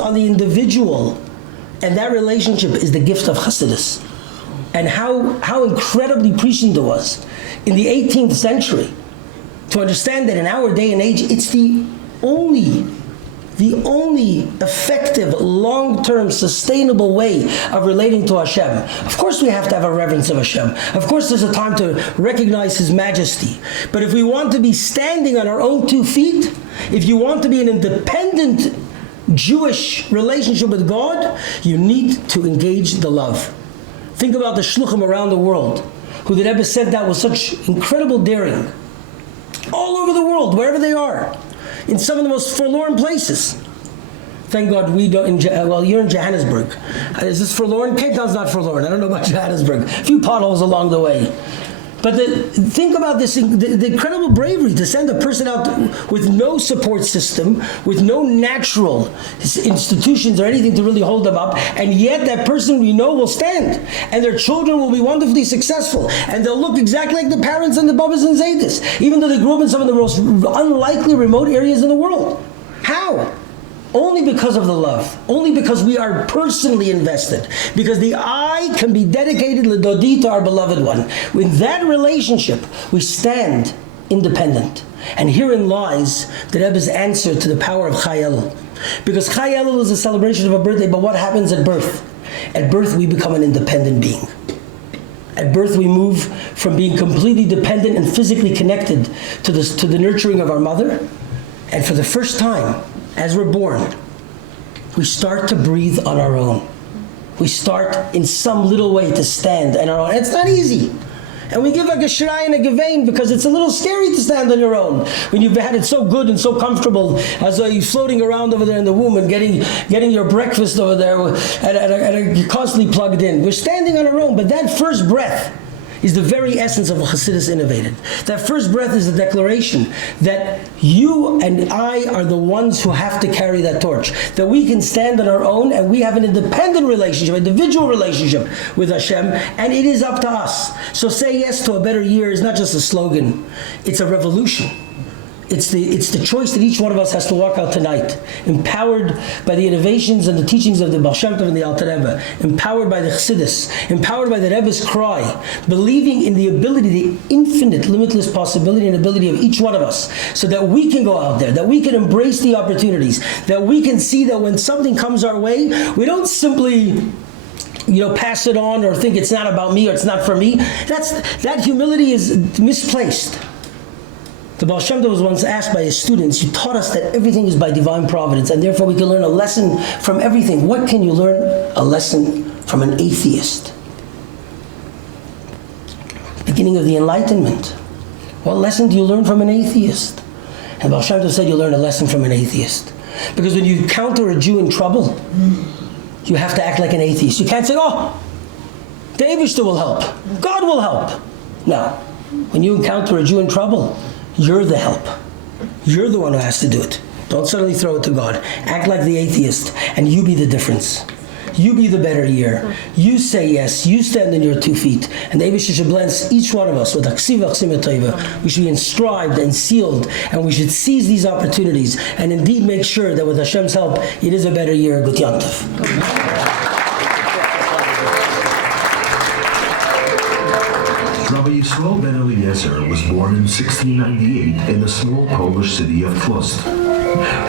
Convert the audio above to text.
on the individual, and that relationship is the gift of Chassidus. And how incredibly prescient it was in the 18th century to understand that in our day and age, it's the only effective, long-term, sustainable way of relating to Hashem. Of course we have to have a reverence of Hashem. Of course there's a time to recognize His majesty. But if we want to be standing on our own 2 feet, if you want to be an independent Jewish relationship with God, you need to engage the love. Think about the shluchim around the world, who the Rebbe sent out with such incredible daring, all over the world, wherever they are, in some of the most forlorn places. Thank God we don't, well, you're in Johannesburg. Is this forlorn? Cape Town's not forlorn. I don't know about Johannesburg. A few potholes along the way. But think about this, the incredible bravery to send a person out with no support system, with no natural institutions or anything to really hold them up, and yet that person we know will stand, and their children will be wonderfully successful, and they'll look exactly like the parents and the Babas and Zaydis, even though they grew up in some of the most unlikely remote areas in the world. How? Only because of the love. Only because we are personally invested. Because the I can be dedicated l'dodi to our beloved one. With that relationship, we stand independent. And herein lies the Rebbe's answer to the power of Chai Elul. Because Chai Elul is a celebration of a birthday, but what happens at birth? At birth, we become an independent being. At birth, we move from being completely dependent and physically connected to the nurturing of our mother. And for the first time, as we're born, we start to breathe on our own. We start in some little way to stand on our own. And it's not easy. And we give like a shrai and a gevein because it's a little scary to stand on your own when you've had it so good and so comfortable, as though you're floating around over there in the womb and getting your breakfast over there and you're constantly plugged in. We're standing on our own, but that first breath is the very essence of what Chassidus innovated. That first breath is a declaration that you and I are the ones who have to carry that torch. That we can stand on our own and we have an independent relationship, individual relationship with Hashem, and it is up to us. So say yes to a better year is not just a slogan, it's a revolution. It's the choice that each one of us has to walk out tonight, empowered by the innovations and the teachings of the Baal Shem Tov and the Alter Rebbe, empowered by the Chassidus, empowered by the Rebbe's cry, believing in the ability, the infinite, limitless possibility and ability of each one of us, so that we can go out there, that we can embrace the opportunities, that we can see that when something comes our way, we don't simply pass it on or think it's not about me or it's not for me. That humility is misplaced. The Baal Shem Tov was once asked by his students, you taught us that everything is by divine providence and therefore we can learn a lesson from everything. What can you learn? A lesson from an atheist. Beginning of the Enlightenment. What lesson do you learn from an atheist? And Baal Shem Tov said you learn a lesson from an atheist. Because when you encounter a Jew in trouble, you have to act like an atheist. You can't say, the Eibishter will help. God will help. No. When you encounter a Jew in trouble, you're the help. You're the one who has to do it. Don't suddenly throw it to God. Act like the atheist, and you be the difference. You be the better year. You say yes. You stand on your 2 feet. And the Eibishter should bless each one of us with Aksiv Achsim Tova. We should be inscribed and sealed, and we should seize these opportunities, and indeed make sure that with Hashem's help, it is a better year. Gut Yom Rabbi Yisrael ben Eliezer was born in 1698 in the small Polish city of Plost.